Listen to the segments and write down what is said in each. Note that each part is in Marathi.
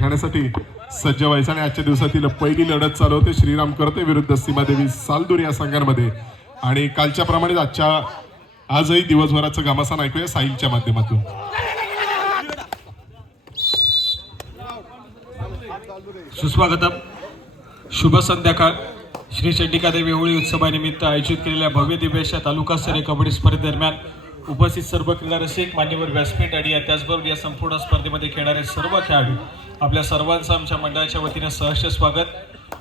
घेण्यासाठी सज्ज व्हायचं आणि आजच्या दिवसातील पहिली लढत चालू होते श्रीराम करते विरुद्ध सीमादेवी सालदूर या संघांमध्ये. आणि कालच्या प्रमाणे आजही दिवसभराचं घमासान ऐकूया साहिलच्या माध्यमातून. सुस्वागतम. शुभ संध्याकाळ. श्री चंडिका देवी होळी उत्सवानिमित्त आयोजित केलेल्या भव्य दिव्य अशा तालुकास्तरीय कबड्डी स्पर्धेदरम्यान उपस्थित सर्व क्रीडा रसिक, मान्यवर व्यासपीठ आणि त्याचबरोबर या संपूर्ण स्पर्धेमध्ये खेळणारे सर्व खेळाडू आपल्या सर्वांचं आमच्या मंडळाच्या वतीने सहर्ष स्वागत.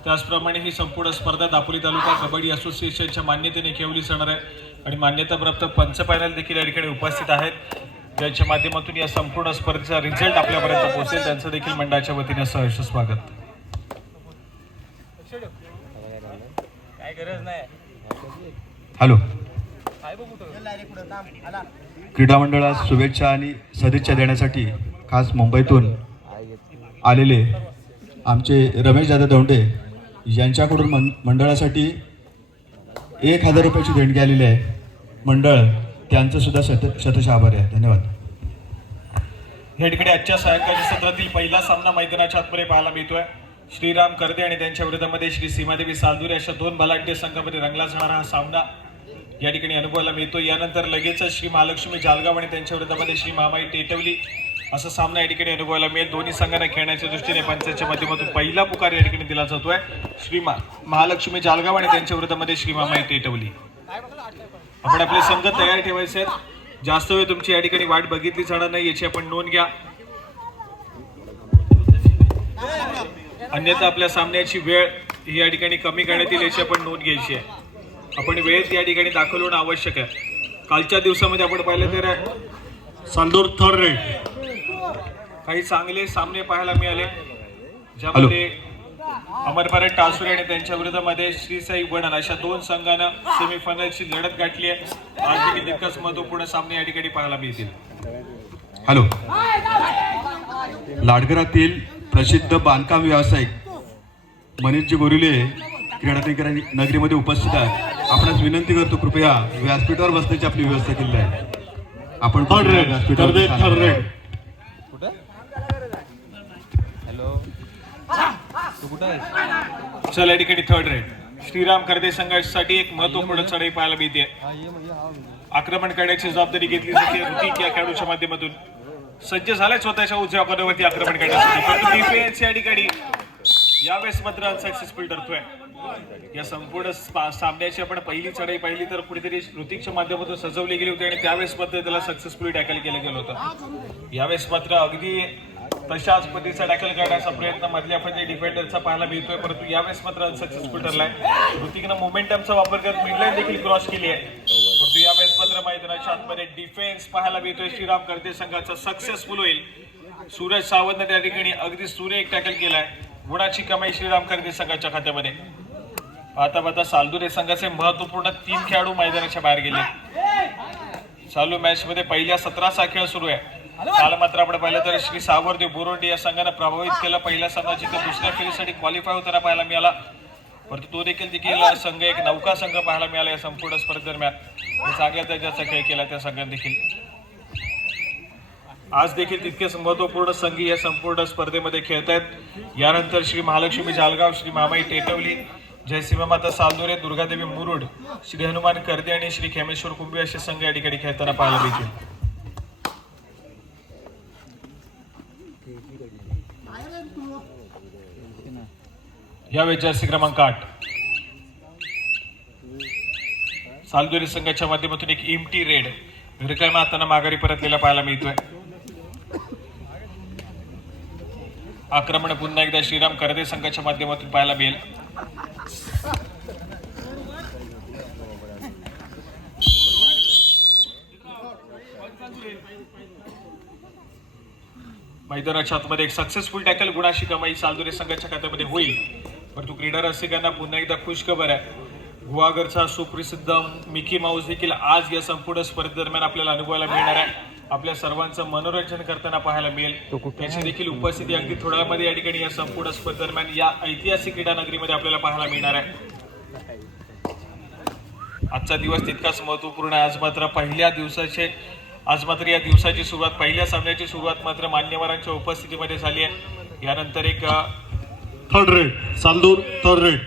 त्याचप्रमाणे ही संपूर्ण स्पर्धा दापोली तालुका कबड्डी असोसिएशनच्या मान्यतेने खेळवली जाणार आहे आणि मान्यताप्राप्त पंच पॅनल देखील या ठिकाणी उपस्थित आहेत, ज्यांच्या माध्यमातून या संपूर्ण स्पर्धेचा रिझल्ट आपल्यापर्यंत पोहोचेल. त्यांचं देखील मंडळाच्या वतीने सहर्ष स्वागत. हॅलो. क्रीडा मंडळास शुभेच्छा आणि सदिच्छा देण्यासाठी खास मुंबईतून आलेले आमचे रमेश दादा दौंडे यांच्याकडून मंडळासाठी 1000 रुपयाची देणगी आलेली आहे. मंडळ त्यांचं सुद्धा शतशः आभार आहे. धन्यवाद. या ठिकाणी आजच्या सायंकाळच्या सत्रातील पहिला सामना मैदानाच्या आतमध्ये पाहायला मिळतोय. श्रीराम करदे आणि त्यांच्या विरोधामध्ये श्री सीमादेवी सालदूर अशा दोन बलाढ्य संघामध्ये रंगला जाणारा हा सामना या ठिकाणी अनुभवायला मिळतो. यानंतर लगेच श्री महालक्ष्मी जालगाव आणि त्यांच्या विरोधामध्ये श्री महामाई टेटवली असा सामना या ठिकाणी अनुभवायला मिळेल. दोन्ही संघांना खेळण्याच्या दृष्टीने पंचाच्या माध्यमातून पहिला पुकार या ठिकाणी दिला जातोय. श्री महालक्ष्मी जालगाव आणि त्यांच्या विरोधामध्ये श्री महामाई टेटवली. आपण आपले संघ तयार ठेवायचे आहेत. जास्त वेळ तुमची या ठिकाणी वाट बघितली जाणार नाही याची आपण नोंद घ्या, अन्यथा आपल्या सामन्याची वेळ ही या ठिकाणी कमी करण्यात येईल याची आपण नोंद घ्यायची आहे. आपण वेळेत या ठिकाणी दाखल होणं आवश्यक आहे. कालच्या दिवसामध्ये आपण पाहिलं तर सालदूर थर्ड रेड काही चांगले सामने पाहायला मिळाले, ज्यामध्ये अमरभारत टासुरे आणि त्यांच्या विरोधामध्ये श्री साई वडण अशा दोन संघांना सेमीफायनलची लढत गाठली आहे. आज देखील तितकाच महत्वपूर्ण सामने या ठिकाणी पाहायला मिळतील. हॅलो. लाडघरातील प्रसिद्ध बांधकाम व्यावसायिक मनीषजी बोरिले क्रीडा नगरीमध्ये उपस्थित आहेत. आपणास विनंती करतो, कृपया व्यासपीठावर बसण्याची आपली व्यवस्था केली आहे. आपण चला, या ठिकाणी थर्ड रेड श्रीराम करदे संघासाठी एक महत्वपूर्ण चढाई पाहायला मिळते. आक्रमण करण्याची जबाबदारी घेतली जाते ऋतिक या खेळाडूच्या माध्यमातून. सज्ज झालाय स्वतःच्या उजव्या कॉर्नरवरती आक्रमण करण्यासाठी, परंतु डिफेन्स या ठिकाणी यावेळेस मात्र अनसक्सेसफुल ठरतोय. या संपूर्ण सामन्याची आपण पहिली चढाई पाहिली तर कुठेतरी ऋतिकच्या माध्यमातून सजवली गेली होती आणि त्यावेळेस मात्र त्याला सक्सेसफुली टॅकल केलं गेलं होतं. यावेळेस मात्र अगदी तशाच पद्धतीचा टॅकल करण्याचा प्रयत्न मधल्या फंजे डिफेंडरचा पाहायला मिळतोय, परंतु यावेळेस मात्र अनसक्सेसफुल ठरलाय. ऋतिकनं मोमेंटमचा वापर करत मिडलाईन देखील क्रॉस केली आहे, परंतु यावेळेस मात्र मैदानाच्या आतमध्ये डिफेन्स पाहायला मिळतोय श्रीराम करदे संघाचा सक्सेसफुल होईल. सूरज सावंतने त्या ठिकाणी अगदी सुरेख टॅकल केलाय. गुणाची कमाई श्रीराम करदे संघाच्या खात्यामध्ये. आता सालदूर संघाचे महत्वपूर्ण 3 खेळाडू मैदानाच्या बाहेर गेले. चालू मॅच मध्ये पहिल्या 17 खेळ सुरू आहे. काल मात्र आपण पाहिलं तर श्री सावरदेव बोरोंडी या संघाने प्रभावित केला. पहिला सामना जिथे दुसऱ्या फेरीसाठी क्वालिफाय होताना पाहायला मिळाला, परंतु तो देखील संघ एक नौका संघ पाहायला मिळाला या संपूर्ण स्पर्धेदरम्यान. चांगल्या दर्जाचा खेळ केला त्या संघाने देखील. आज देखील तितकेच महत्वपूर्ण संघ या संपूर्ण स्पर्धेमध्ये खेळत आहेत. यानंतर श्री महालक्ष्मी जालगाव, श्री महामाई टेटवली, जय सीमामाता सालदुरे, दुर्गादेवी मुरुड, श्री हनुमान करदे आणि श्री खेमेश्वर कुंभी असे संघ या ठिकाणी खेळताना पाहायला मिळतील. यावेळी जर्सी क्रमांक 8 सालदुरे संघाच्या माध्यमातून एक एम्प्टी रेड रिकाम्या हाताने माघारी परतलेला पाहायला मिळतोय. आक्रमण पुन्हा एकदा श्रीराम करदे संघाच्या माध्यमातून पाहायला मिळेल. मैदानाच्या आतमध्ये एक सक्सेसफुल टॅकल गुणाशी कमाई सालदुरे संघाच्या खात्यामध्ये होईल, परंतु क्रीडा रसिकांना पुन्हा एकदा खुशखबर आहे. गुहागरचा सुप्रसिद्ध मिकी माऊस देखील आज या संपूर्ण स्पर्धेदरम्यान आपल्याला अनुभवायला मिळणार आहे. आपल्या सर्वांचं मनोरंजन करताना पाहायला मिळेल. त्याची देखील उपस्थिती अगदी थोड्या मध्ये या ठिकाणी या संपूर्ण स्पर्धेदरम्यान या ऐतिहासिक क्रीडा नगरीमध्ये आपल्याला पाहायला मिळणार आहे. आजचा दिवस तितकाच महत्वपूर्ण आहे. आज मात्र या दिवसाची सुरुवात, पहिल्या सामन्याची सुरुवात मात्र मान्यवरांच्या उपस्थितीमध्ये झाली आहे. यानंतर एक थर्ड रेड चालदूर थर्ड रेड.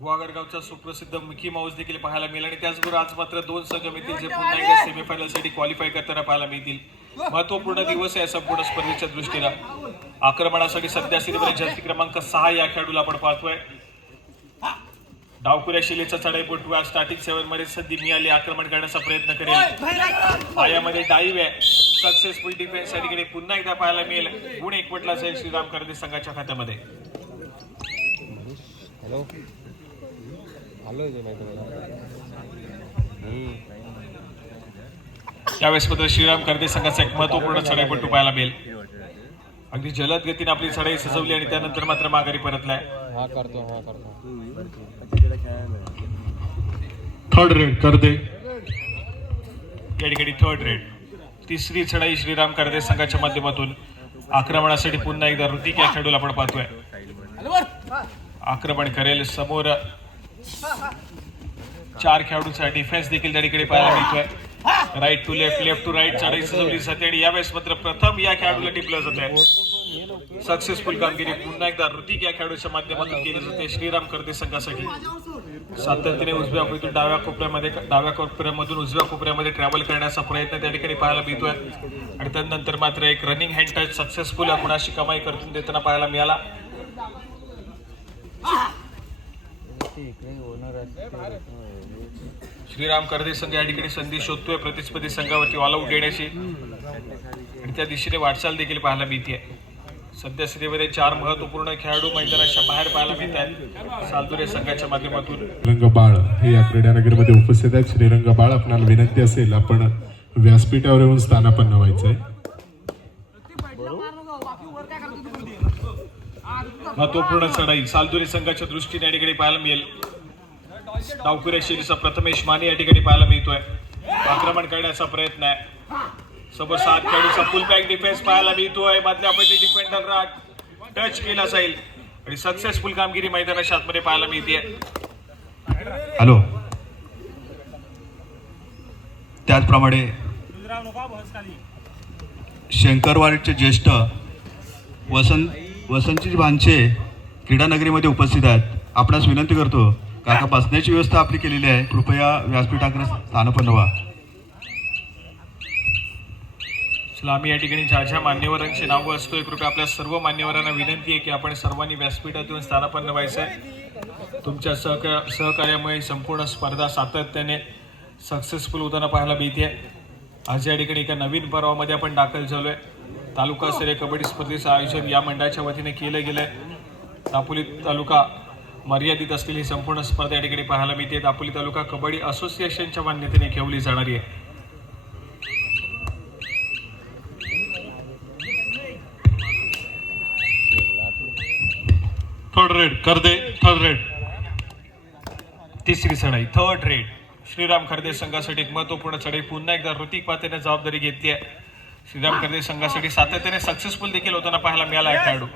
गुहागरगावचा सुप्रसिद्ध मिकी माऊस देखील पाहायला मिळेल आणि त्याचबरोबर आज मात्र 2 संघ मिळतील जे पुन्हा एकदा सेमीफायनलसाठी क्वालिफाय करताना पाहायला मिळतील. महत्वपूर्ण दिवस आहे संपूर्ण स्पर्धेच्या दृष्टीला. आक्रमणासाठी सध्या स्थितीमध्ये जर्सी क्रमांक 6 या खेळाडूला आपण पाहतोय. डावखुऱ्या शिलेचा चढाईपटू आज स्टार्टिंग 7 मध्ये संधी मिळाली, आक्रमण करण्याचा प्रयत्न करेल. पायामध्ये डाईव्ह आहे, सक्सेसफुल डिफेन्स या ठिकाणी पुन्हा एकदा पाहायला मिळेल. गुण एकवटला जाईल श्रीराम करदे संघाच्या खात्यामध्ये. यावेळेस मात्र श्रीराम करदे संघाचा एक महत्वपूर्ण चढाईपटू पाहायला मिळेल. अगदी जलद गतीने आपली चढाई सजवली आणि त्यानंतर मात्र माघारी परतलाय. थर्ड रेड करदे. या ठिकाणी थर्ड रेड. तिसरी चढाई श्रीराम करदे संघाच्या माध्यमातून. आक्रमणासाठी पुन्हा एकदा ऋतिक या खेळाडूला आपण पाहतोय. आक्रमण करेल. समोर 4 खेळाडूंचा डिफेन्स देखील त्या ठिकाणी पाहायला मिळतोय. Right to left, left to right चढाई सजवली जाते आणि यावेळेस मात्र प्रथम या खेळाडूला टिपलं जात आहे. सक्सेसफुल कामगिरी पुन्हा एकदा ऋतिक या खेळाडूच्या माध्यमातून केली जाते श्रीराम करदे संघासाठी. सातत्याने उजव्या कोपऱ्यातून डाव्या कोपऱ्यामधून उजव्या कोपऱ्यामध्ये ट्रॅव्हल करण्याचा प्रयत्न त्या ठिकाणी पाहायला मिळतोय आणि त्यानंतर मात्र एक रनिंग हँड टच सक्सेसफुल गुणाशी कमाई करून देताना पाहायला मिळाला. श्रीराम करदे संघ या ठिकाणी संधी शोधतोय प्रतिस्पर्धी संघावरती ऑल आउट देण्याची आणि त्या दिशेने वाटचाल देखील पाहायला मिळते. सध्या स्थितीमध्ये 4 महत्वपूर्ण खेळाडू मैदानाच्या बाहेर पाहायला मिळत आहेत सालदुरे संघाच्या माध्यमातून. श्रीरंग बाळ हे या क्रीडानगरमध्ये उपस्थित आहेत. श्रीरंग बाळ, आपणाला विनंती असेल आपण व्यासपीठावर येऊन स्थानापन्न व्हायचंय. महत्वपूर्ण चढाई सालदुरे संघाच्या दृष्टीने या ठिकाणी पाहायला मिळेल. डावखुऱ्या शैलीचा प्रथमेश माने या ठिकाणी पाहायला मिळतोय. आक्रमण करण्याचा प्रयत्न आहे. समोर 7 खेळाडूचा फुल बॅक डिफेन्स पाहायला मिळतोय. मधल्या पैकी डिफेंडरला टच केला जाईल आणि सक्सेसफुल कामगिरी मैदानाच्या आतमध्ये पाहायला मिळते. हॅलो. त्याचप्रमाणे शंकरवाडीचे ज्येष्ठ वसंतजी भानचे क्रीडानगरीमध्ये उपस्थित आहेत. आपणास विनंती करतो, काका बसण्याची व्यवस्था आपली केलेली आहे, कृपया व्यासपीठाकडे स्थानापन्न व्हा. चला, आम्ही या ठिकाणी ज्या मान्यवरांची नावं असतोय, कृपया आपल्या सर्व मान्यवरांना विनंती आहे की आपण सर्वांनी व्यासपीठातून स्थानापन्न व्हायचं आहे. तुमच्या सहकार्यामुळे संपूर्ण स्पर्धा सातत्याने सक्सेसफुल होताना पाहायला मिळते. आज या ठिकाणी एका नवीन पर्वामध्ये आपण दाखल झालोय. तालुकास्तरीय कबड्डी स्पर्धेचं आयोजन या मंडळाच्या वतीने केलं गेलंय. दापोली तालुका मर्यादित असलेली संपूर्ण स्पर्धा या ठिकाणी पाहायला मिळते. दापोली तालुका कबड्डी असोसिएशनच्या मान्यतेने खेळवली जाणारी आहे. थर्ड रेड करदे. Third red. तिसरी चढाई थर्ड रेड. श्रीराम करदे संघासाठी एक महत्वपूर्ण चढाई पुन्हा एकदा ऋतिक पातेने जबाबदारी घेतली आहे. श्रीराम करदे संघासाठी सातत्याने सक्सेसफुल देखील होताना पाहायला मिळाला आहे खेळाडू.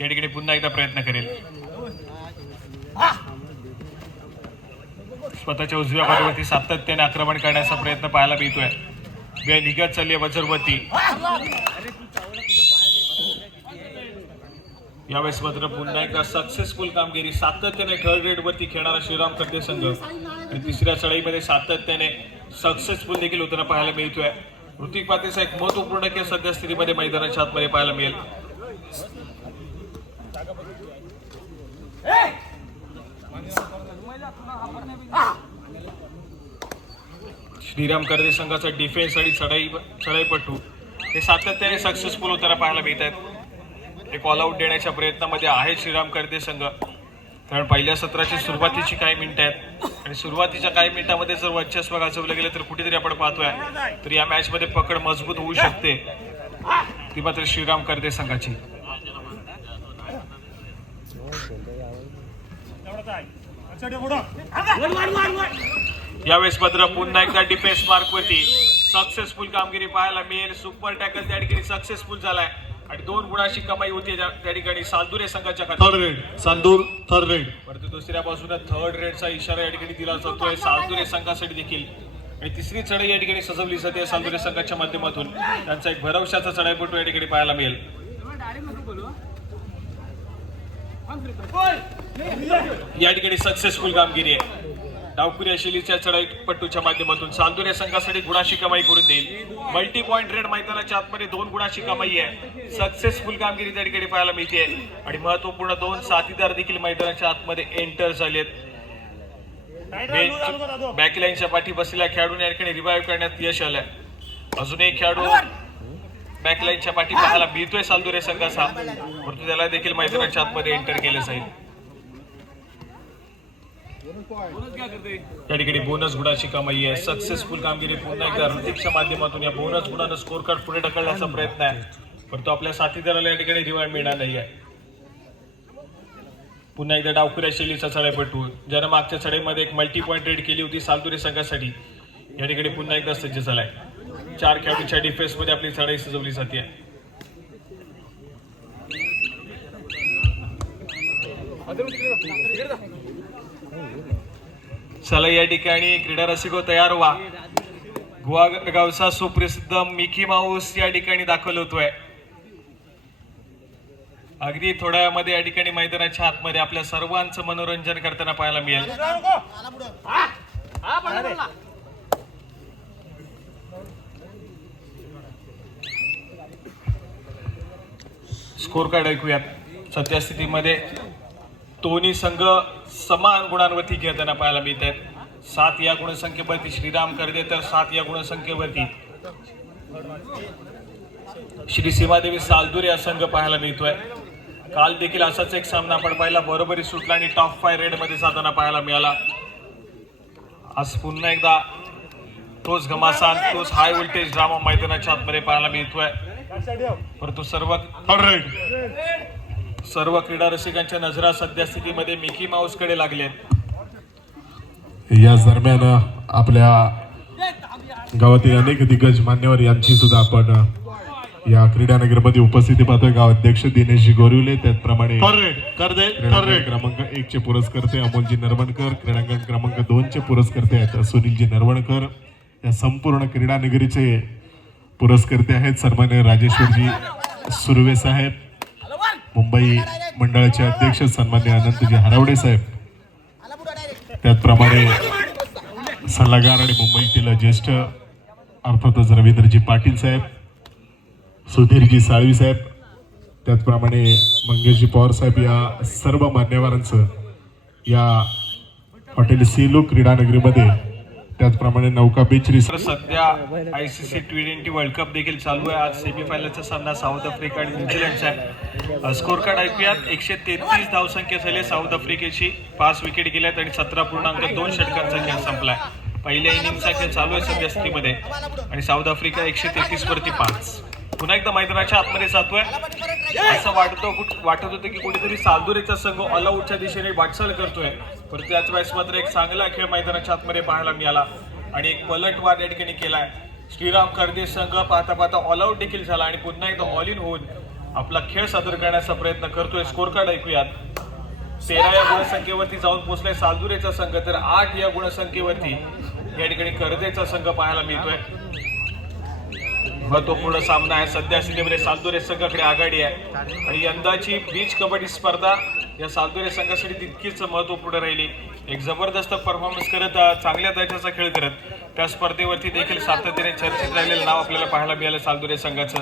या ठिकाणी पुन्हा एकदा प्रयत्न करेल. स्वतःच्या उजव्या बाजूवरती सातत्याने आक्रमण करण्याचा प्रयत्न पाहायला मिळतोय. वेळ निघत चालली आहे वजरवरती. यावेळेस मात्र पुन्हा एकदा सक्सेसफुल कामगिरी सातत्याने थर्ड रेड वरती खेळणारा श्रीराम करदे संघ आणि तिसऱ्या चढाईमध्ये सातत्याने सक्सेसफुल देखील होताना पाहायला मिळतोय. ऋतिक पातेचा एक महत्वपूर्ण खेळ सध्या स्थितीमध्ये मैदानाच्या आतमध्ये पाहायला मिळेल. श्रीराम करदे संघाचा डिफेन्स आणि चढाईपटू हे सातत्याने सक्सेसफुल होताना पाहायला मिळत आहेत. एक ऑल आउट देण्याच्या प्रयत्नामध्ये आहे श्रीराम करदे संघ. कारण पहिल्या सत्राची सुरुवातीची काही मिनिटं आहेत आणि सुरुवातीच्या काही मिनिटांमध्ये जर वर्चस्व गाजवलं गेलं तर कुठेतरी आपण पाहतोय तर या मॅच मध्ये पकड मजबूत होऊ शकते. ती मात्र श्रीराम करदे संघाची. यावेळेस मात्र पुन्हा एकदा डिफेन्स मार्क वरती सक्सेसफुल कामगिरी पाहायला मिळेल. सुपर टॅकल त्या ठिकाणी सक्सेसफुल झालाय आणि 2 गुणाची कमाई होती त्या ठिकाणी सालदुरे संघाच्या थर्ड रेड. चालदूर थर्ड रेड. परंतु दुसऱ्या बाजूला थर्ड रेडचा इशारा या ठिकाणी दिला जातोय सालदुरे संघासाठी देखील. आणि तिसरी चढाई या ठिकाणी सजवली जाते सालदुरे संघाच्या माध्यमातून. त्यांचा एक भरवशाचा चढाईपटू या ठिकाणी पाहायला मिळेल. या ठिकाणी सक्सेसफुल कामगिरी आहे. डावखुऱ्या शैलीच्या चढाईपट्टूच्या माध्यमातून सालदुरे संघासाठी गुणाची कमाई करून देईल. मल्टी पॉइंट रेड मैदानाच्या आतमध्ये 2 गुणाची कमाई आहे. सक्सेसफुल कामगिरी त्या ठिकाणी पाहायला मिळते आणि महत्वपूर्ण 2 साथीदार देखील मैदानाच्या आतमध्ये एंटर झालेत. बॅकलाईनच्या पाठी बसलेल्या खेळाडूने या ठिकाणी रिवाइव्ह करण्यात यश आलंय. अजून एक खेळाडू बॅकलाईनच्या पाठी पाहायला मिळतोय सालदुरे संघाचा, परंतु त्याला देखील मैदानाच्या आतमध्ये एंटर केलं जाईल. या ठिकाणी बोनस गुणाची कमाई आहे. सक्सेसफुल कामगिरी पुन्हा एकदा ऋतिकच्या माध्यमातून या बोनस गुणानं स्कोर कार्ड पुढे ढकलण्याचा प्रयत्न आहे, परंतु आपल्या साथीदाराला या ठिकाणी रिवाइंड मिळणार नाही आहे. पुन्हा एकदा डावखुऱ्या शैलीचा चढाईपटू ज्यानं मागच्या चढाईमध्ये एक मल्टी पॉइंट रेड केली होती सालदुरे संघासाठी, या ठिकाणी पुन्हा एकदा सज्ज झालाय. 4 खेळाडूंच्या डिफेन्समध्ये आपली चढाई सजवली जाते. चला या ठिकाणी क्रीडा रसिको तयार व्हा. गुहागरगावचा सुप्रसिद्ध मिकी माऊस या ठिकाणी दाखल होतोय. अगदी थोड्या वेळामध्ये या ठिकाणी मैदानाच्या आतमध्ये आपल्या सर्वांचं मनोरंजन करताना पाहायला मिळेल. स्कोर कार्ड ऐकूयात. सद्यस्थितीमध्ये दोन्ही संघ समान गुणांवरती खेळताना पाहायला मिळत आहेत. 7 या गुणसंख्येवरती श्रीराम करदे तर 7 या गुणसंख्येवरती श्री सीमादेवी सालदुरे हा संघ पाहायला मिळतोय. काल देखील असाच एक सामना आपण पाहिला, बरोबरी सुटला आणि टॉप 5 रेड मध्ये जाताना पाहायला मिळाला. आज पुन्हा एकदा तोच घमासान, तोच हाय व्होल्टेज ड्रामा मैदानाच्या आतमध्ये पाहायला मिळतोय, परंतु सर्व क्रीडा रसिकांच्या नजरा सद्यस्थितीमध्ये मिकी माऊस कडे लागलेत. या दरम्यान आपल्या गावातील अनेक दिग्गज मान्यवर यांची सुद्धा आपण या क्रीडानगरमध्ये उपस्थिती पाहतोय. गावाध्यक्ष दिनेशजी गोरिवले, त्याचप्रमाणे क्रीडांगण क्रमांक 1 चे पुरस्कर्ते अमोलजी नरवणकर, क्रीडांगण क्रमांक 2 चे पुरस्कर्ते आहेत सुनीलजी नरवणकर. या संपूर्ण क्रीडानगरीचे पुरस्कर्ते आहेत सन्मान्य राजेश्वरजी सुर्वे साहेब, मुंबई मंडळाचे अध्यक्ष सन्मान्य अनंतजी हरवडे साहेब, त्याचप्रमाणे सल्लागार आणि मुंबईतील ज्येष्ठ अर्थातच रवींद्रजी पाटील साहेब, सुधीरजी साळवी साहेब, त्याचप्रमाणे मंगेशजी पवार साहेब, या सर्व मान्यवरांचं या हॉटेल सीलू क्रीडानगरीमध्ये, त्याचप्रमाणे नौका बीच रिसॉर्ट. सध्या ICC T20 वर्ल्ड कप देखील चालू आहे. आज सेमीफायनलचा सामना साऊथ आफ्रिका आणि न्यूझीलंडचा आहे. स्कोर कार्ड ऐकूयात. 133 धावसंख्या झाली साऊथ आफ्रिकेची, 5 विकेट गेल्यात आणि 17.2 षटकांचा खेळ संपलाय. पहिल्या इनिंगचा खेळ चालू आहे सद्यस्थितीमध्ये आणि साऊथ आफ्रिका 133 वरती 5. पुन्हा एकदा मैदानाच्या आतमध्ये जातोय. असं वाटत होतं की कुठेतरी सालदुरेचा संघ ऑल आउटच्या दिशेने वाटचाल करतोय, पण त्याच वेळेस मात्र एक चांगला खेळ मैदानाच्या आतमध्ये पाहायला मिळाला आणि एक पलटवार या ठिकाणी केलाय. श्रीराम करदे संघ पाहता पाहता ऑल आउट देखील झाला आणि पुन्हा एकदा ऑल इन होऊन आपला खेळ सादर करण्याचा प्रयत्न करतोय. स्कोर कार्ड ऐकूयात. 13 या गुणसंख्येवरती जाऊन पोहोचलाय सालदुरेचा संघ, तर 8 या गुणसंख्येवरती या ठिकाणी करदेचा संघ पाहायला मिळतोय. महत्वपूर्ण सामना आहे. सध्या स्थितीमध्ये सालदुरे संघाकडे आघाडी आहे आणि यंदाची बीच कबड्डी स्पर्धा या सालदुरे संघासाठी तितकीच महत्वपूर्ण राहिली. एक जबरदस्त परफॉर्मन्स करत, चांगल्या दर्जाचा खेळ करत त्या स्पर्धेवरती देखील सातत्याने चर्चेत राहिलेलं नाव आपल्याला पाहायला मिळालं सालदुरे संघाचं.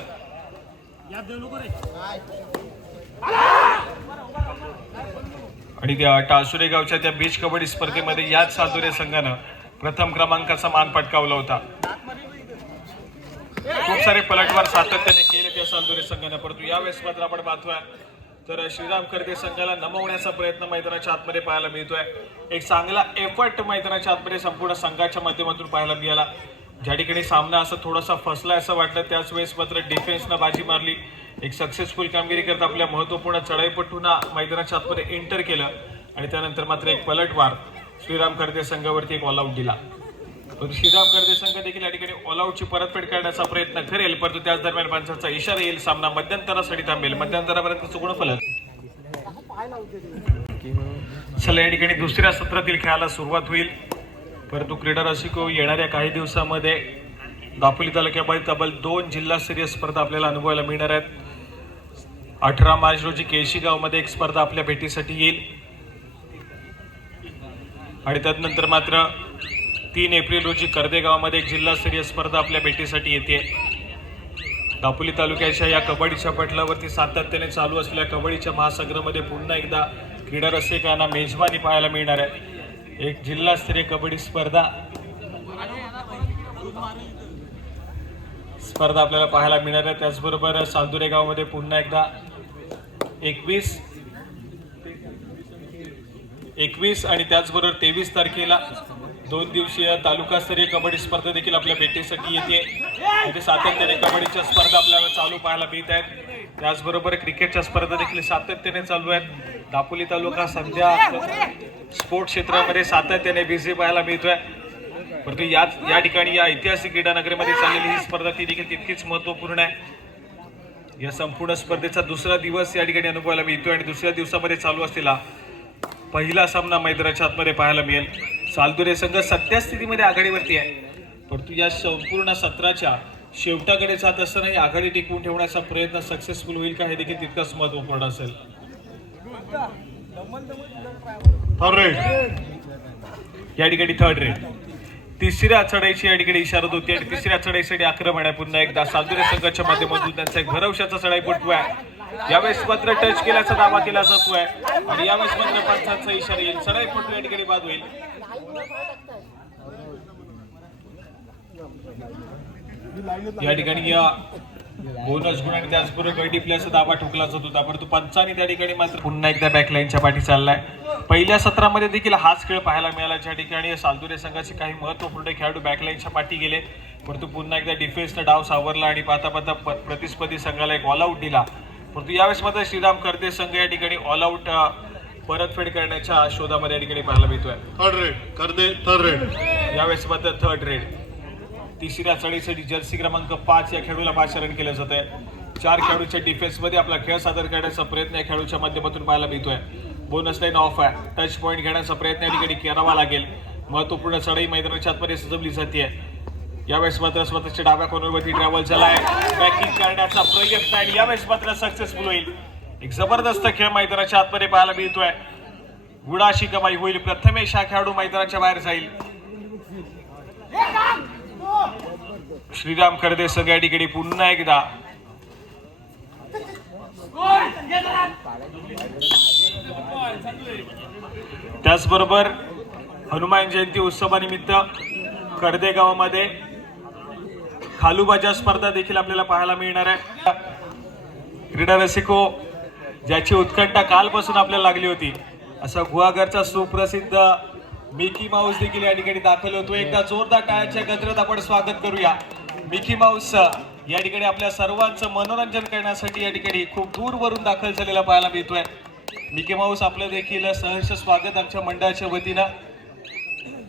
आणि त्या टासुरे गावच्या त्या बीच कबड्डी स्पर्धेमध्ये याच सालदुरे संघानं प्रथम क्रमांकाचा मान पटकावला होता. खूप सारे पलटवार सातत्याने केले त्या सालदुरे संघाने, परंतु यावेळेस मात्र आपण पाहतोय तर श्रीराम करदे संघाला नमवण्याचा प्रयत्न मैदानाच्या आतमध्ये पाहायला मिळतोय. एक चांगला एफर्ट मैदानाच्या आतमध्ये संपूर्ण संघाच्या माध्यमातून पाहायला मिळाला. ज्या ठिकाणी सामना असं थोडासा फसला असं वाटलं, त्याच वेळेस मात्र डिफेन्सनं बाजी मारली. एक सक्सेसफुल कामगिरी करत आपल्या महत्वपूर्ण चढाईपटूंना मैदानाच्या आतमध्ये एंटर केलं आणि त्यानंतर मात्र एक पलटवार श्रीराम करदे संघावरती एक ऑल आउट दिला. श्रीराम करदे संघ देखील या ठिकाणी ऑल आउटची परतफेड करण्याचा प्रयत्न करेल, परंतु त्याच दरम्यान पंचांचा इशारा येईल. सामना मध्यंतरासाठी थांबेल. मध्यंतरापर्यंत गुणफलक. चला या ठिकाणी दुसऱ्या सत्रातील खेळाला सुरुवात होईल, परंतु क्रीडा रसिको येणाऱ्या काही दिवसामध्ये दापोली तालुक्यामध्ये तब्बल 2 जिल्हास्तरीय स्पर्धा आपल्याला अनुभवायला मिळणार आहेत. 18 मार्च रोजी केळशीगावमध्ये एक स्पर्धा आपल्या भेटीसाठी येईल आणि त्यानंतर मात्र 3 एप्रिल रोजी कर्देगावमध्ये एक जिल्हास्तरीय स्पर्धा आपल्या भेटीसाठी येते. दापोली तालुक्याच्या या कबड्डीच्या पटलावरती सातत्याने चालू असलेल्या कबड्डीच्या महासंग्रामध्ये पुन्हा एकदा क्रीडा रसिकांना मेजबानी पाहायला मिळणार आहे. एक जिल्हास्तरीय कबड्डी स्पर्धा आपल्याला पाहायला मिळणार आहे. त्याचबरोबर सालदुरे गावामध्ये पुन्हा एकदा 21 आणि त्याचबरोबर 23 तारखेला 2 दिवसीय तालुकास्तरीय कबड्डी स्पर्धा देखील आपल्या भेटीसाठी येते. म्हणजे सातत्याने कबड्डीच्या स्पर्धा आपल्याला चालू पाहायला मिळत आहेत. त्याचबरोबर क्रिकेटच्या स्पर्धा देखील सातत्याने चालू आहेत. दापोली तालुका सध्या स्पोर्ट्स क्षेत्रामध्ये सातत्याने बिझी पाहायला मिळतोय. परंतु या ठिकाणी या ऐतिहासिक क्रीडा नगरीमध्ये चाललेली ही स्पर्धा ती देखील तितकीच महत्त्वपूर्ण आहे. या संपूर्ण स्पर्धेचा दुसरा दिवस या ठिकाणी अनुभवायला मिळतोय आणि दुसऱ्या दिवसामध्ये चालू असलेला पहिला सामना मैदानाच्या आतमध्ये पाहायला मिळेल. सालदुरे संघ सध्या स्थितीमध्ये आघाडीवरती आहे, परंतु या संपूर्ण सत्राच्या शेवटाकडे जात असताना ही आघाडी टिकवून ठेवण्याचा प्रयत्न सक्सेसफुल होईल का हे देखील तितकंच महत्त्वपूर्ण असेल. या ठिकाणी थर्ड रेड तिसऱ्या चढाईची या ठिकाणी इशारा होती आणि तिसऱ्या चढाईसाठी आक्रमण आहे. पुन्हा एकदा सालदुरे संघाच्या माध्यमातून त्यांचा एक भरवशाचा चढाई पटू आहे. यावेळेस मात्र टच केल्याचा दावा केला जातोय आणि यावेळेस मात्र पंचांचा इशारा येईल. चढाई पटू या ठिकाणी बाद होईल. या ठिकाणी या बोनस गुण आणि त्याचबरोबर गडी प्लेचा दावा ठोकला जात होता, परंतु पंचांनी त्या ठिकाणी मात्र पुन्हा एकदा बॅकलाईनच्या पाठी चाललाय. पहिल्या सत्रामध्ये देखील हाच खेळ पाहायला मिळाला, ज्या ठिकाणी सालदुरे संघाचे काही महत्त्वपूर्ण खेळाडू बॅकलाईनच्या पाठी गेले, परंतु पुन्हा एकदा डिफेन्सचा डाव सावरला आणि पाहता पाहता प्रतिस्पर्धी संघाला एक ऑल आउट दिला. परंतु यावेळेस मात्र श्रीराम करते संघ या ठिकाणी ऑल आउट परतफेड करण्याच्या शोधामध्ये या ठिकाणी पाहायला मिळतोय. थर्ड रेड करते थर्ड रेड यावेळेस मात्र थर्ड रेड तिसऱ्या चढीसाठी जर्सी क्रमांक 5 या खेळाडूला पाचारण केलं जात आहे. 4 खेळाडूच्या डिफेन्समध्ये आपला खेळ सादर करण्याचा प्रयत्न या खेळाडूच्या माध्यमातून पाहायला मिळतोय. बोनस लाईन ऑफ आहे. टच पॉईंट घेण्याचा प्रयत्न या ठिकाणी करावा लागेल. महत्वपूर्ण चढाई मैदानाच्या आतमध्ये सजवली जाते. यावेळेस मात्र स्वतःच्या डाव्या कॉर्नरवरती ट्रॅव्हल झालाय. बॅकिंग करण्याचा प्रयत्न आणि यावेळेस मात्र सक्सेसफुल होईल. एक जबरदस्त खेळ मैदानाच्या आतमध्ये पाहायला मिळतोय. गुणाशी कमाई होईल. प्रथमेश हा खेळाडू मैदानाच्या बाहेर जाईल. श्रीराम करदे संघ या ठिकाणी पुन्हा एकदा त्याचबरोबर हनुमान जयंती उत्सवानिमित्त कर्दे गावामध्ये खालूबाजा स्पर्धा देखील आपल्याला पाहायला मिळणार आहे. क्रीडा रसिको ज्याची उत्कंठा कालपासून आपल्याला लागली होती, असा गुहागरचा सुप्रसिद्ध मिकी माऊस देखील या ठिकाणी दाखल होतो. एकदा जोरदार टाळ्यांच्या गजरात आपण स्वागत करूया. मिकी माऊस या ठिकाणी आपल्या सर्वांचं मनोरंजन करण्यासाठी या ठिकाणी खूप दूरवरून दाखल झालेला पाहायला मिळतोय. मिकी माऊस आपलं देखील सहर्ष स्वागत आमच्या मंडळाच्या वतीनं.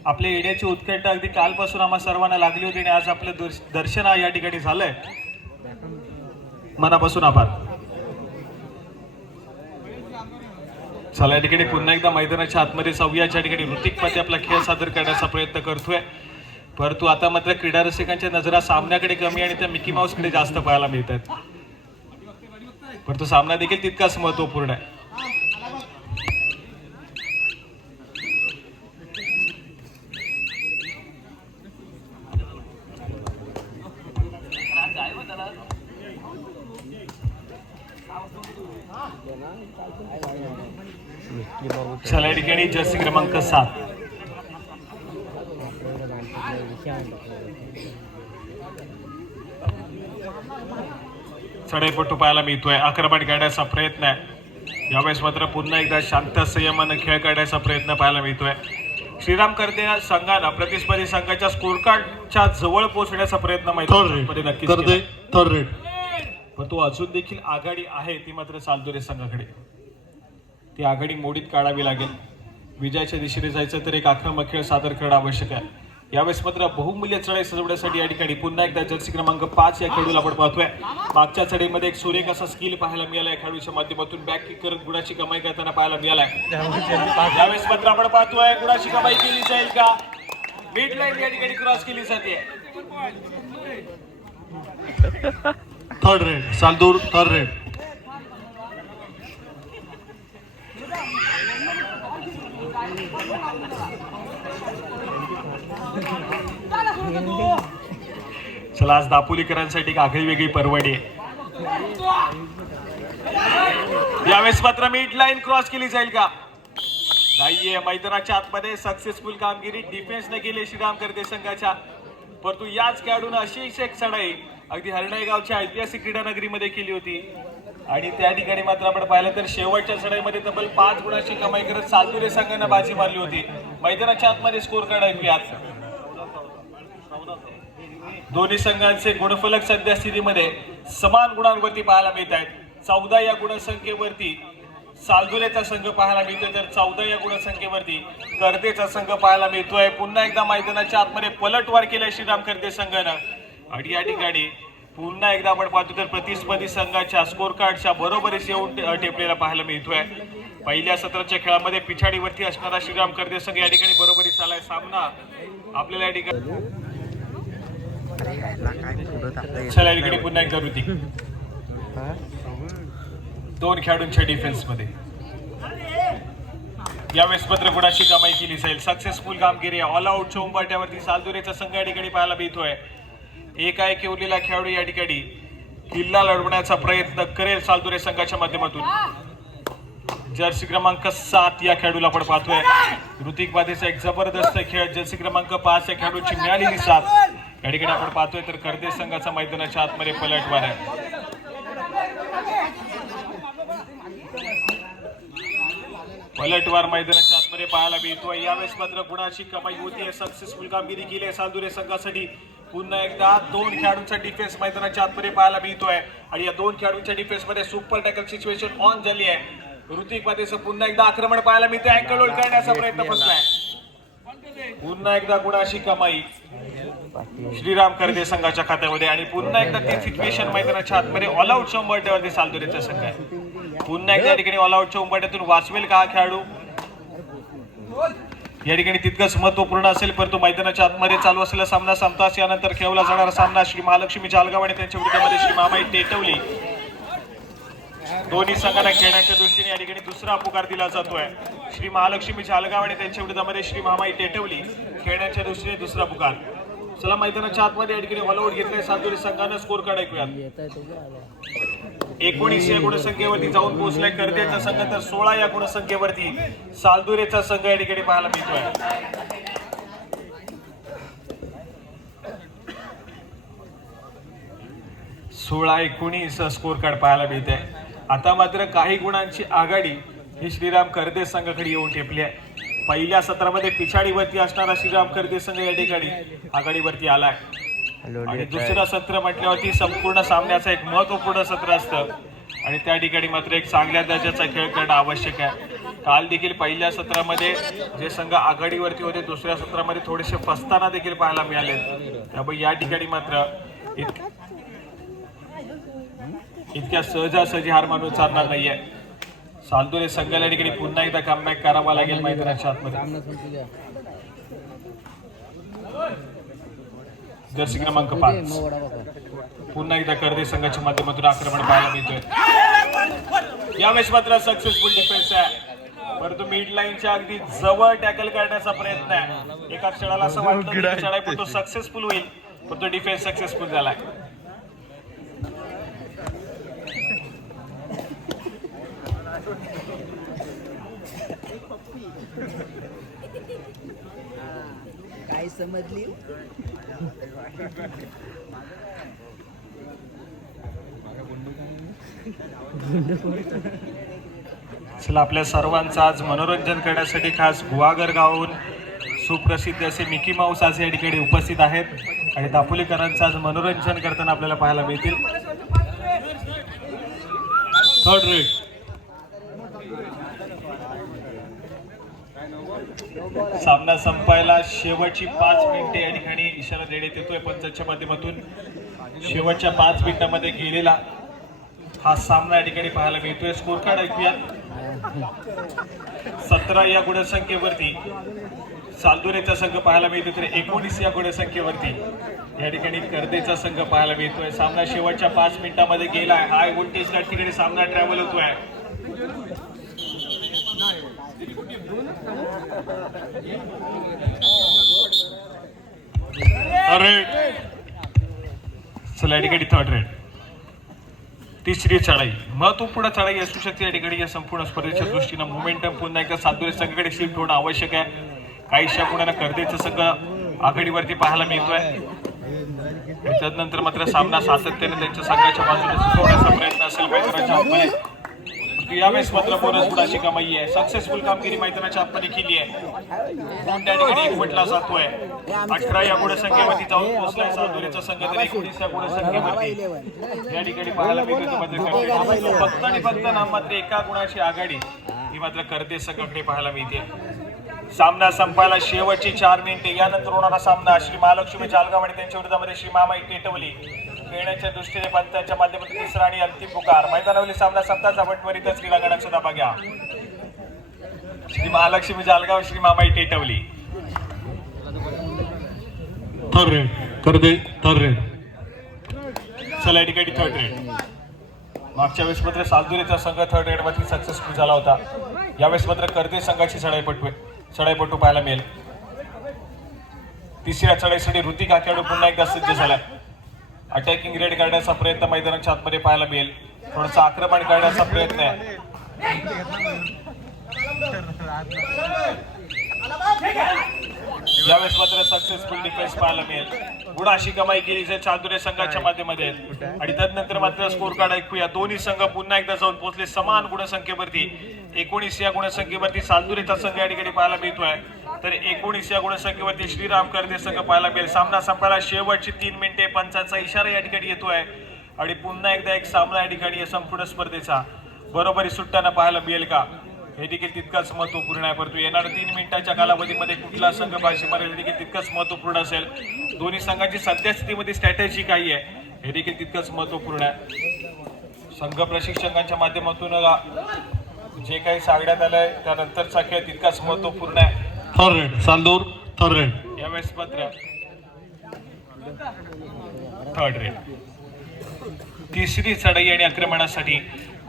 आपल्या येण्याची उत्कंठा अगदी कालपासून आम्हा सर्वांना लागली होती आणि आज आपलं दर्शन या ठिकाणी झालंय. मनापासून आभार. चला या ठिकाणी पुन्हा एकदा मैदानाच्या आतमध्ये जाऊया, ज्या ठिकाणी ऋतिक पते आपला खेळ सादर करण्याचा प्रयत्न करतोय, परंतु आता मात्र क्रीडा रसिकांच्या नजरा सामन्याकडे कमी आणि त्या मिकी माऊसकडे जास्त पाहायला मिळतात. परंतु सामना देखील तितकाच महत्वपूर्ण आहे. चला या ठिकाणी जर्सी क्रमांक 7 चढाईपटू पाहायला मिळतोय. आक्रमण करण्याचा प्रयत्न आहे. यावेळेस मात्र पुन्हा एकदा शांत संयमानं खेळ करण्याचा प्रयत्न पाहायला मिळतोय. श्रीराम करते संघानं प्रतिस्पर्धी संघाच्या स्कोर कार्डच्या जवळ पोहोचण्याचा प्रयत्न मैदानामध्ये नक्कीच केला. पण तो अजून देखील आघाडी आहे ती मात्र सालदुरे संघाकडे. ती आघाडी मोडीत काढावी लागेल. विजयाच्या दिशेने जायचं तर एक आक्रमक खेळ सादर करणं आवश्यक आहे. यावेळेस मात्र बहुमूल्य चढाई सजवण्यासाठी या ठिकाणी पुन्हा एकदा जर्सी क्रमांक 5 या खेळाडूला आपण पाहतोय. मागच्या चढाईमध्ये एक सुरेख असा स्किल पाहायला मिळाला या खेळाडूच्या माध्यमातून. बॅक किक करत गुणाची कमाई करताना पाहायला मिळालाय. यावेळेस मात्र आपण पाहतोय गुणाची कमाई केली जाईल का. मिड लाईन या ठिकाणी क्रॉस केली जाते. Third raid Saldur third raid चला आज दापोलीकरांसाठी एक आगळी वेगळी परवडी आहे. यावेळेस मात्र मिड लाईन क्रॉस केली जाईल का? नाहीये. मैदानाच्या आतमध्ये सक्सेसफुल कामगिरी डिफेन्सने केली श्रीराम करते संघाच्या, परंतु याच खेळाडून अशीच एक चढाई अगदी हरणाई गावच्या ऐतिहासिक क्रीडा नगरीमध्ये केली होती आणि त्या ठिकाणी मात्र आपण पाहिलं तर शेवटच्या चढाईमध्ये तब्बल 5 गुणांची कमाई करत सालदुरे संघाने बाजी मारली होती. मैदानाच्या आतमध्ये स्कोर कार्ड ऐकूयात. दोन्ही संघांचे गुणफलक सध्या स्थितीमध्ये समान गुणांवरती पाहायला मिळत आहेत. 14 या गुणसंख्येवरती सालदुरेचा संघ पाहायला मिळतोय, तर 14 या गुणसंख्येवरती कर्तेचा संघ पाहायला मिळतोय. पुन्हा एकदा मैदानाच्या आतमध्ये पलटवार केलाय श्रीराम कर्ते संघानं आणि या ठिकाणी पुन्हा एकदा आपण पाहतो तर प्रतिस्पर्धी संघाच्या स्कोर कार्डच्या बरोबरीस येऊन टेपलेला पाहायला मिळतोय. पहिल्या सत्राच्या खेळामध्ये पिछाडीवरती असणारा श्रीराम कर्ते संघ या ठिकाणी बरोबरीस आलाय. सामना आपल्याला या ठिकाणी चला या ठिकाणी पुन्हा एकदा ऋतिक दोन खेळाडूंच्या डिफेन्स मध्ये यावेळेस मात्र गुणाची कमाई केली जाईल. सक्सेसफुल कामगिरी ऑल आउटच्या उंबरठ्यावरती सालदुरेचा संघ या ठिकाणी पाहायला मिळतोय. एकाएकी उरलेला खेळाडू या ठिकाणी किल्ला लढवण्याचा प्रयत्न करेल सालदुरे संघाच्या माध्यमातून. जर्सी क्रमांक 7 या खेळाडूला आपण पाहतोय. ऋतिक बाधेचा एक जबरदस्त खेळ. जर्सी क्रमांक 5 या खेळाडूची मिळालेली साथ या ठिकाणी आपण पाहतोय, तर कर्ते संघाचा मैदानाच्या आतमध्ये पलटवार आहे. पलटवार मैदानाच्या आतमध्ये पाहायला मिळतोय. यावेळेस मात्र गुणाची कमाई होतीये. सक्सेसफुल कामगिरी केली आहे सालदुरे संघासाठी. पुन्हा एकदा 2 खेळाडूंचा डिफेन्स मैदानाच्या आतमध्ये पाहायला मिळतोय आणि या 2 खेळाडूंच्या डिफेन्स मध्ये सुपर टॅकल सिच्युएशन ऑन झाली आहे. ऋतिक बाधेचं पुन्हा एकदा आक्रमण पाहायला मिळतंय. अँकल होल्ड करण्याचा प्रयत्न फसलाय. पुन्हा एकदा गुणाची कमाई श्रीराम कर्ते संघाच्या खात्यामध्ये आणि पुन्हा एकदा ते सिच्युएशन मैदानाच्या आतमध्ये ऑल आउटच्या उंबरठ्यावरती सालदुरेचा संघ आहे. पुन्हा एकदा या ठिकाणी ऑल आउटच्या उंबरठ्यातून वाचवेल का हा खेळाडू? या ठिकाणी तितकंच महत्वपूर्ण असेल, परंतु मैदानाच्या आतमध्ये चालू असलेला सामना संपताच यानंतर खेळवला जाणारा सामना श्री महालक्ष्मी जालगाव आणि त्यांच्या विरोधामध्ये श्री मामाई टेटवली दोन्ही संघांना खेळण्याच्या दृष्टीने या ठिकाणी दुसरा पुकार दिला जातोय. श्री महालक्ष्मी जालगाव आणि त्यांच्या विरोधामध्ये श्री मामाई टेटवली खेळण्याच्या दृष्टीने दुसरा पुकार. चला मैदानाच्या आतमध्ये या ठिकाणी ऑल आउट घेतलाय सालदुरे संघानं. स्कोर कार्ड ऐकूयात. 19 या गुणसंख्येवरती जाऊन पोहोचलाय कर्तेचा संघ, तर 16 या गुणसंख्येवरती सालदुरेचा संघ या ठिकाणी पाहायला मिळतोय. 16-19 स्कोर कार्ड पाहायला मिळते. आता मात्र काही गुणांची आघाडी ही श्रीराम कर्ते संघाकडे येऊन ठेपली आहे. पहिल्या सत्रामध्ये पिछाडीवरती असणारा श्रीराम कर्ते संघ या ठिकाणी आघाडीवरती आलाय आणि दुसरं सत्र म्हटल्यावरती संपूर्ण सामन्याचं एक महत्वपूर्ण सत्र असतं आणि त्या ठिकाणी मात्र एक चांगल्या दर्जाचा खेळ करणं आवश्यक आहे. काल देखील पहिल्या सत्रामध्ये जे संघ आघाडीवरती होते दुसऱ्या सत्रामध्ये थोडेसे फसताना देखील पाहायला मिळाले. त्यामुळे या ठिकाणी मात्र इतक्या सहजासहजी हार मानून चालणार नाहीये. सालदुरे संघाला ठिकाणी पुन्हा एकदा कमबॅक करावा लागेल मैदानाच्या आतमध्ये. जर्सी क्रमांक 5 पुन्हा एकदा कर्ते संघाच्या माध्यमातून आक्रमण पाहायला मिळतोय. यावेळेस मात्र सक्सेसफुल डिफेन्स आहे, परंतु मिड लाईनच्या अगदी जवळ टॅकल करण्याचा प्रयत्न आहे. एका क्षणाला असं वाटतं की चढाई पण तो सक्सेसफुल होईल, पण तो डिफेन्स सक्सेसफुल झालाय. काय समजली? चला आपल्या सर्वांचं आज मनोरंजन करण्यासाठी खास गुहागर गावाहून सुप्रसिद्ध असे मिकी माऊस आज या ठिकाणी उपस्थित आहेत आणि दापोलीकरांचं आज मनोरंजन करताना आपल्याला पाहायला मिळतील. थर्ड रेट सामना संपायला शेवटची 5 मिनिटे या ठिकाणी इशारा देण्यात येतोय पंचांच्या माध्यमातून. शेवटच्या 5 मिनिटांमध्ये गेलेला हा सामना या ठिकाणी पाहायला मिळतोय. स्कोर कार्ड ऐकूयात. 17 या गुणसंख्येवरती सालदुरेचा संघ पाहायला मिळतो, तर 19 या गुणसंख्येवरती या ठिकाणी कर्तेचा संघ पाहायला मिळतोय. सामना शेवटच्या 5 मिनिटांमध्ये गेला. हाय व्होल्टेजला ठिकाणी सामना ट्रॅव्हल होतोय. रेड. चला या ठिकाणी थर्ड रेड. तिसरी चढाई महत्वपूर्ण चढाई असू शकते या ठिकाणी. या संपूर्ण स्पर्धेच्या दृष्टीनं मोमेंटम पुन्हा एकदा सातुरे संघाकडे शिफ्ट होणं आवश्यक आहे. काहीशा कुणाला कर्देचं संघ आघाडीवरती पाहायला मिळतोय. त्यानंतर मात्र सामना सातत्याने त्यांच्या संघाच्या बाजूने सुचवण्याचा प्रयत्न असेल मैदानाच्या आतमध्ये. यावेळेस मात्र बोनस गुणाची कमाई आहे. सक्सेसफुल कामगिरी मैदानाच्या आतमध्ये केली आहे. गुण त्या ठिकाणी 1 म्हटला जातोय. 18 या गुणसंख्येवरती जाऊन पोहोचलाय सातुरेचा संघ. तर 19 या गुणसंख्येवरती या ठिकाणी पाहायला मिळतो. मात्र फक्त आणि फक्त नाममात्र एका गुणाची आघाडी ही मात्र कर्ते संघाकडे पाहायला मिळते. सामना संपायला शेवटची 4 मिनिटे. यानंतर होणारा सामना श्री महालक्ष्मी जालगाव आणि त्यांच्या विरोधामध्ये श्री मामाई टेटवली खेळण्याच्या दृष्टीने पंचांच्या माध्यमातून तिसरा आणि अंतिम पुकार. मैदानावरील सामना सप्ताचा बटवरीतच क्रीडांगणाचा दाबा घ्या. Shri Mahalakshmi Jalgaon Shri Mamai Tetwali. Third raid Karde. Third raid. चला या ठिकाणी थर्ड रेड. मागच्या वेळेस मात्र सालदुरेचा संघ थर्ड रेड मध्ये सक्सेसफुल झाला होता. यावेळेस मात्र कर्दे संघाची चढाईपटू पाहायला मिळेल. तिसऱ्या चढाईसाठी ऋतिक हा खेळाडू पुन्हा एकदा सज्ज झाला. अटॅकिंग रेड करण्याचा प्रयत्न मैदानाच्या आतमध्ये पाहायला मिळेल. थोडंसं आक्रमण करण्याचा प्रयत्न आहे. यावेळेस मात्र सक्सेसफुल डिफेन्स पाहायला मिळेल. गुणाशी कमाई केली जाईल चांदुरे संघाच्या माध्यमातून. आणि त्यानंतर मात्र स्कोर कार्ड ऐकूया. दोन्ही संघ पुन्हा एकदा जाऊन पोहोचले समान गुणसंख्येवरती. 19 या गुणसंख्येवरती सालदुरेचा संघ या ठिकाणी पाहायला मिळतोय. तर 19 या गुणसंख्येवरती श्रीराम कर्दे संघ पाहायला मिळेल. सामना संपायला शेवटची 3 मिनिटे. पंचांचा इशारा या ठिकाणी येतोय. आणि पुन्हा एकदा एक सामना या ठिकाणी या संपूर्ण स्पर्धेचा बरोबरी सुट्ट्यानं पाहायला मिळेल का हे देखील तितकाच महत्वपूर्ण आहे. परंतु येणाऱ्या 3 मिनिटाच्या कालावधीमध्ये कुठला संघ बाजी मारेल हे देखील तितकंच महत्वपूर्ण असेल. दोन्ही संघांची सध्या स्थितीमध्ये स्ट्रॅटेजी काही आहे हे देखील तितकंच महत्वपूर्ण आहे. संघ प्रशिक्षकांच्या माध्यमातून जे काही सांगण्यात आलंय त्यानंतरचा खेळ तितकाच महत्वपूर्ण आहे. Third raid Saldur. Third raid. यावेळेस मात्र थर्ड रेड. तिसरी चढाई आणि आक्रमणासाठी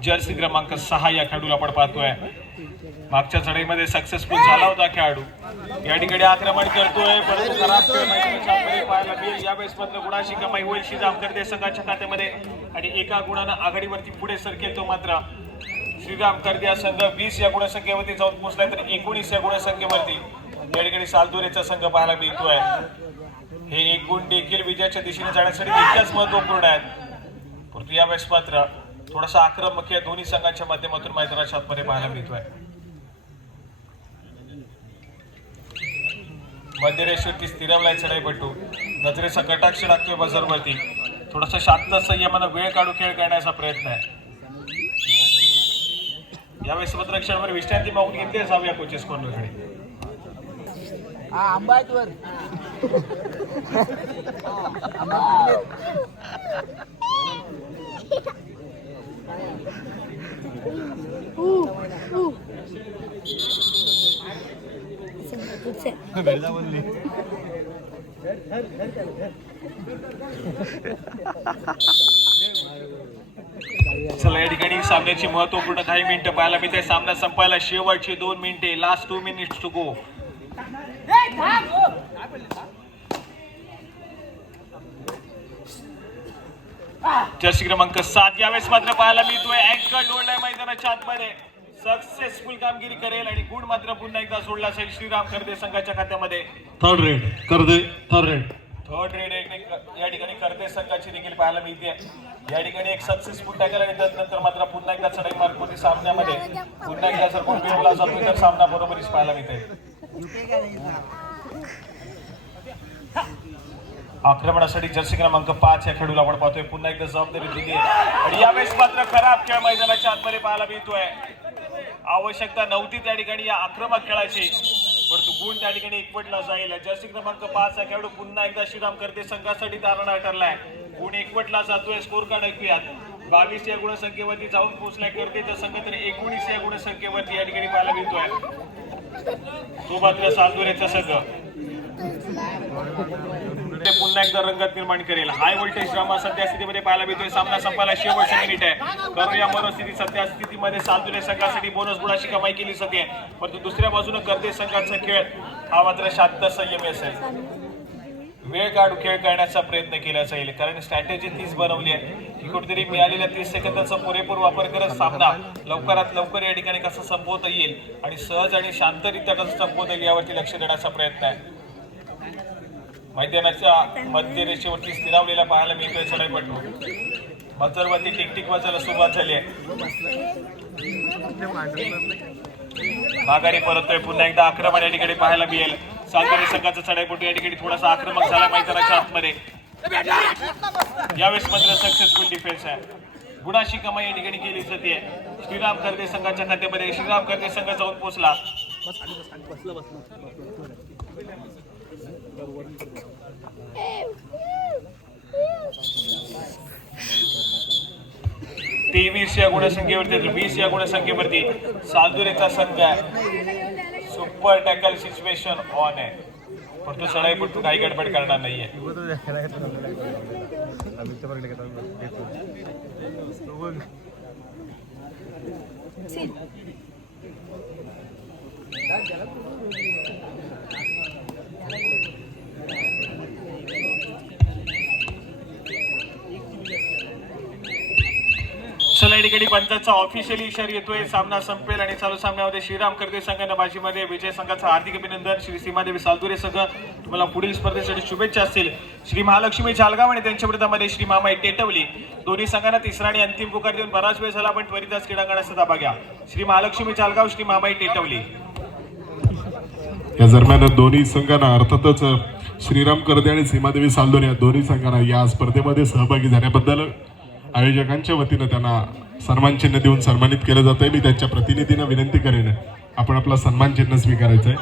जर्सी क्रमांक 6 या खेळाडूला आपण पाहतोय. मागच्या चढाईमध्ये सक्सेसफुल झाला होता खेळाडू. या ठिकाणी आक्रमण करतोय परंतु खराब खेळ मैदानाच्या आतमध्ये पाहायला मिळेल. यावेळेस मात्र गुणाची कमाई होईल श्रीराम कर्दे संघाच्या खात्यामध्ये. आणि एका गुणानं आघाडीवरती पुढे सरकेल तो मात्र श्रीराम कर्दे संघ 20 या गुणसंख्येवरती जाऊन पोहोचलाय. तर 19 या गुणसंख्येवरती या ठिकाणी सालदुरेचा संघ पाहायला मिळतोय. हे 1 गुण देखील विजयाच्या दिशेने जाण्यासाठी तितक्याच महत्वपूर्ण आहेत. परंतु यावेळेस मात्र थोडासा आक्रमक या दोन्ही संघांच्या माध्यमातून मैदानाच्या आतमध्ये पाहायला मिळतोय. मध्यरेषेवरती स्थिरावलाय चढाईपटू. नजरेचा कटाक्ष टाकतोय बझरवरती. थोडासा शांत संयमानं वेळ काढू खेळ करण्याचा प्रयत्न आहे. यावेळेस मात्र क्षणभर विश्रांती मागून घेतली जाऊया कोचेस कॉर्नरकडे. आंबाजवर चला या ठिकाणी सामन्याची महत्वपूर्ण काही मिनिटं पाहायला मिळते. सामना संपायला शेवटची 2 मिनिटे. Last 2 minutes to go. Jersey क्रमांक 7 यावेळेस मात्र पाहायला मिळतोय. अँकर जोडलाय मैदानाच्या आतमध्ये. सक्सेसफुल कामगिरी करेल आणि गुण मात्र पुन्हा एकदा सोडला असेल श्रीराम कर्दे संघाच्या खात्यामध्ये. Third raid Karde. Third raid. Third raid या ठिकाणी कर्दे संघाची देखील पाहायला मिळते. या ठिकाणी एक सक्सेसफुल टॅकल आणि त्यानंतर मात्र पुन्हा एकदा चढाई मार्गवरती सामन्यामध्ये पुन्हा एकदा जर कोण मिळवला जातो तर सामना बरोबरीच पाहायला मिळते. आक्रमणासाठी जर्सी क्रमांक 5 या खेळाडूला आपण पाहतोय. पुन्हा एकदा जबाबदारी दिली आहे आणि यावेळेस मात्र खराब खेळ मैदानाच्या आतमध्ये पाहायला मिळतोय. आवश्यकता नव्हती त्या ठिकाणी या आक्रमक खेळाची परंतु गुण त्या ठिकाणी एकवटला जाईल. जर्सी क्रमांक 5 हा खेळाडू पुन्हा एकदा श्रीराम कर्दे संघासाठी तारणहार ठरलाय. गुण एकवटला जातोय. स्कोर कार्ड ऐकूयात. 22 या गुणसंख्येवरती जाऊन पोहोचलाय कर्देचा संघ. तर 19 या गुणसंख्येवरती या ठिकाणी पाहायला मिळतोय तो मात्र सालदुरेचा संघ. ते पुन्हा एकदा रंगत निर्माण करेल. हाय व्होल्टेज ड्रामा सध्या स्थितीमध्ये पाहायला मिळतोय. सामना संपायला शेवटची मिनिट आहे. करूया मनोस्थिती सध्या स्थितीमध्ये सालदुरे संघासाठी बोनस गुणाची कमाई केली जाते, परंतु दुसऱ्या बाजूने कर्ते संघाचा खेळ हा मात्र शांत संयमी असेल. वेळ काढू खेळ करण्याचा प्रयत्न केला जाईल, कारण स्ट्रॅटेजी तीच बनवली आहे की कुठेतरी मिळालेल्या 30 सेकंदाचा पुरेपूर वापर करत सामना लवकरात लवकर या ठिकाणी कसा संपवता येईल आणि सहज आणि शांतरित्या कसं संपवता येईल यावरती लक्ष देण्याचा प्रयत्न आहे. मैदानाच्या मध्य रेषेवरती स्थिरावलेला पाहायला मिळतोय चढाईपटू. मजरवरती टिकटिक वाजायला सुरुवात झाली आहे. माघारी परततोय. पुन्हा एकदा आक्रमण या ठिकाणी पाहायला मिळेल. सालदुरे संघाचा चढाईपटू या ठिकाणी थोडासा आक्रमक झाला मैदानाच्या आतमध्ये. यावेळेस मात्र सक्सेसफुल डिफेन्स आहे. गुणाची कमाई या ठिकाणी केली जाते. श्रीराम कर्ते संघाच्या खात्यामध्ये श्रीराम कर्ते संघ जाऊन पोहोचला. तेवीस या गुणसंख्येवरती 20 या गुणसंख्येवरती सालदुरेचा संघ आहे. सुपर टॅकल सिच्युएशन ऑन आहे, परंतु चढाईपटू काही गडबड करणार नाहीये. चला या ठिकाणी पंचांचा ऑफिशियली इशारा येतोय. सामना संपेल आणि चालू सामन्यामध्ये श्रीराम कर्ते संघानं बाजीमध्ये विजय संघाचं हार्दिक अभिनंदन. श्री सीमादेवी सालदुरे संघ तुम्हाला पुढील स्पर्धेसाठी शुभेच्छा असतील. श्री महालक्ष्मी जालगाव आणि त्यांच्या विरोधामध्ये श्री मामाई टेटवली. दोन्ही संघांना तिसरा आणि अंतिम पुकार देऊन बराच वेळ झाला, पण त्वरितच क्रीडांगणाचा ताबा घ्या. श्री महालक्ष्मी जालगाव, श्री मामाई टेटवली. या दरम्यान दोन्ही संघांना अर्थातच श्रीराम कर्ते आणि सीमादेवी सालदुरे या दोन्ही संघांना या स्पर्धेमध्ये सहभागी झाल्याबद्दल आयोजकांच्या वतीनं त्यांना सन्मान चिन्ह देऊन सन्मानित केलं जातंय. मी त्यांच्या प्रतिनिधींना विनंती करेन आपण आपला सन्मान चिन्ह स्वीकारायचं आहे.